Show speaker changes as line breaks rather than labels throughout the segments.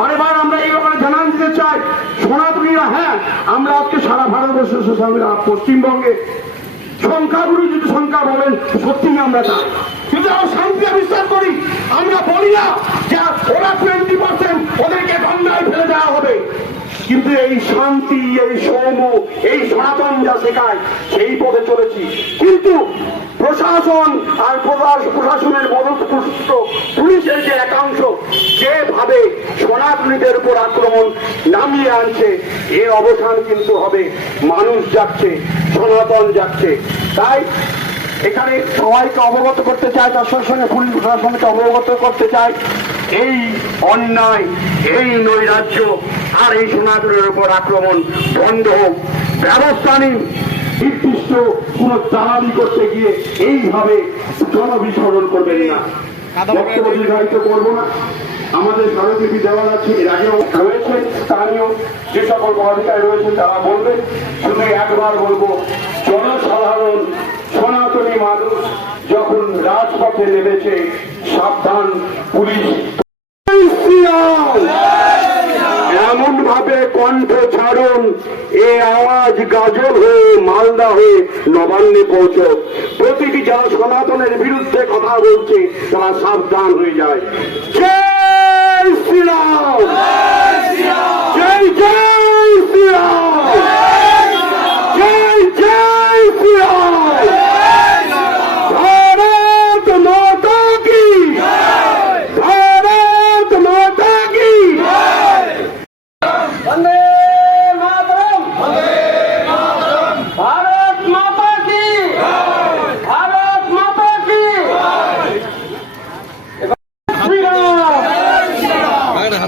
আমরা এই ব্যাপারে জানান দিতে চাই। সনাতনীরা হ্যাঁ আমরা আজকে সারা ভারতবর্ষের সোশ্যাল পশ্চিমবঙ্গে সংখ্যাগুরু যদি সংখ্যা বলেন সত্যি আমরা তা কিন্তু আমরা শান্তি করি, আমরা বলি না যে ওরা টোয়েন্টি পার্সেন্ট ওদেরকে গঙ্গায় ফেলে দেওয়া হবে। কিন্তু এই শান্তি, এই সৌম্য, এই সনাতন যা শেখায়, সেই পথে চলেছি। কিন্তু প্রশাসন আর প্রশাসনের মদতপুষ্ট পুলিশের যে একাংশ যেভাবে সনাতনীদের উপর আক্রমণ নামিয়ে আনছে এর অবসান কিন্তু হবে। মানুষ যাচ্ছে সনাতন যাচ্ছে। তাই এখানে সবাইকে অবগত করতে চায় তার সঙ্গে সঙ্গে পুলিশ প্রশাসনকে অবগত করতে চায়। এই অন্যায় এই নৈরাজ্য আর এই সনাতনের উপর আক্রমণ বন্ধ হোক। ব্যবস্থা নিন। নির্দিষ্ট কোন দালালি করতে গিয়ে এইভাবে জনবিসরণ করবেন না। বক্তব্য দীর্ঘায়িত করব না। আমাদের স্মারকলিপি দেওয়া আছে, এর আগেও রয়েছে, স্থানীয় যে সকল পদাধিকারী রয়েছেন তারা বলবেন শুধু একবার বলব, জনসাধারণ, সনাতনী মানুষ যখন রাজপথে নেমেছে, সাবধান পুলিশ। এমন ভাবে কণ্ঠ ছাড়ুন, এ আওয়াজ গাজল হয়ে, মালদা হয়ে নবান্নে প্রতিটি যারা সনাতনের বিরুদ্ধে কথা বলছে, তারা সাবধান হয়ে যায়। শ্রীরাম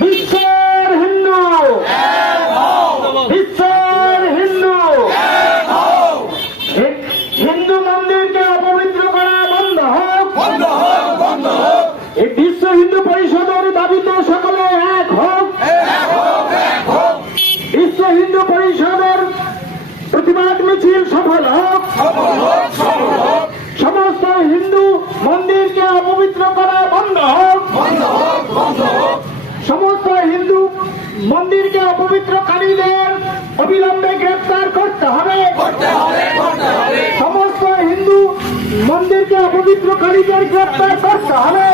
বিশ্বের হিন্দু। বিশ্বের হিন্দু। হিন্দু মন্দিরকে অপবিত্র করা বন্ধ হোক। এই বিশ্ব হিন্দু পরিষদের দাবিতে সকলে এক হোক। বিশ্ব হিন্দু পরিষদের প্রতিবাদ মিছিল সফল হোক। সমস্ত হিন্দু মন্দিরকে অপবিত্র করা বন্ধ হোক সমস্ত হিন্দু মন্দিরকে অপবিত্রকারীদের অবিলম্বে গ্রেফতার করতে হবে। সমস্ত হিন্দু মন্দিরকে অপবিত্রকারীদের গ্রেফতার করতে হবে।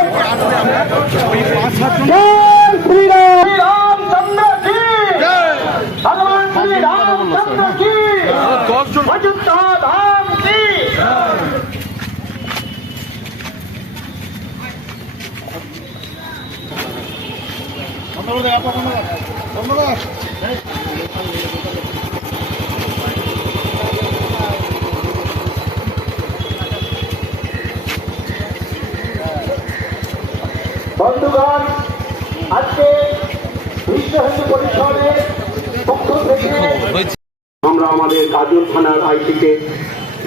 জয় শ্রীরাম। রামচন্দ্র কি? ভগবান শ্রী রামচন্দ্র কি? অযোধ্যা বন্ধুগণ আজকে বিশ্ব হিন্দু পরিষদের পক্ষ থেকে
আমরা আমাদের কাজল থানার আইটিকে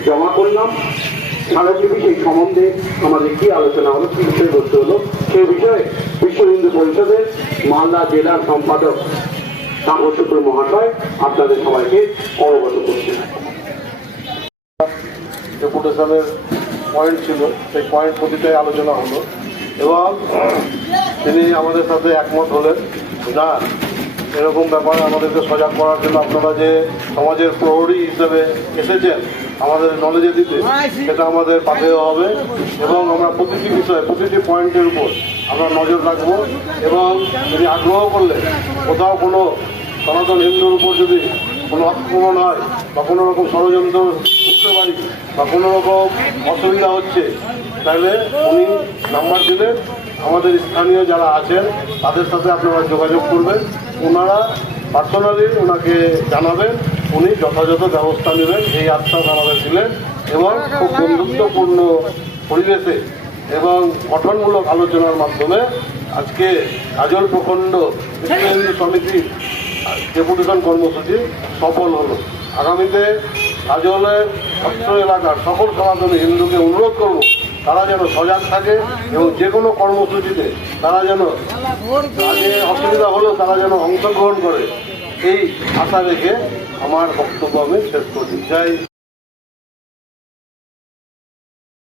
জমা করলাম। সারাজীবী সেই সম্বন্ধে আমাদের কি আলোচনা হলো, কি বিষয়ে বলতে হলো, সেই বিষয়ে বিশ্ব হিন্দু পরিষদের মালদা জেলার সম্পাদক তাপস শুক্র মহাশয় আপনাদের সবাইকে অবগত করছেন।
ডেপুটেশনের পয়েন্ট ছিল, সেই পয়েন্ট প্রতিটাই আলোচনা হলো। এবং তিনি আমাদের সাথে একমত হলেন না এরকম ব্যাপারে আমাদেরকে সজাগ করার জন্য আপনারা যে সমাজের প্রহরী হিসেবে এসেছেন, আমাদের নলেজে দিতে, সেটা আমাদের পাশে হবে এবং আমরা প্রতিটি বিষয়ে, প্রতিটি পয়েন্টের উপর আমরা নজর রাখব এবং তিনি আগ্রহ করলে কোথাও কোনো সনাতন হিন্দুর উপর যদি কোনো আক্রমণ হয় বা কোনো রকম ষড়যন্ত্র করতে পারি বা কোনো রকম অসুবিধা হচ্ছে, তাহলে উনি নাম্বার দিলে আমাদের স্থানীয় যারা আছেন, তাদের সাথে আপনারা যোগাযোগ করবেন। ওনারা পার্সোনালি ওনাকে জানাবেন, উনি যথাযথ ব্যবস্থা নেবেন, এই আশ্বাস আমাদের দিলেন এবং খুব বন্ধুত্বপূর্ণ পরিবেশে এবং গঠনমূলক আলোচনার মাধ্যমে আজকে কাজল প্রখণ্ড হিন্দু সমিতির ডেপুটেশন কর্মসূচি সফল হলো। আগামীতে কাজলের অত্র এলাকার সকল সনাতনী হিন্দুকে অনুরোধ করব তারা যেন সজাগ থাকে এবং যে কোনো কর্মসূচিতে তারা যেন কাজে অসুবিধা হলেও তারা যেন অংশগ্রহণ করে, এই আশা রেখে আমার বক্তব্য আমি শেষ করছি। জয়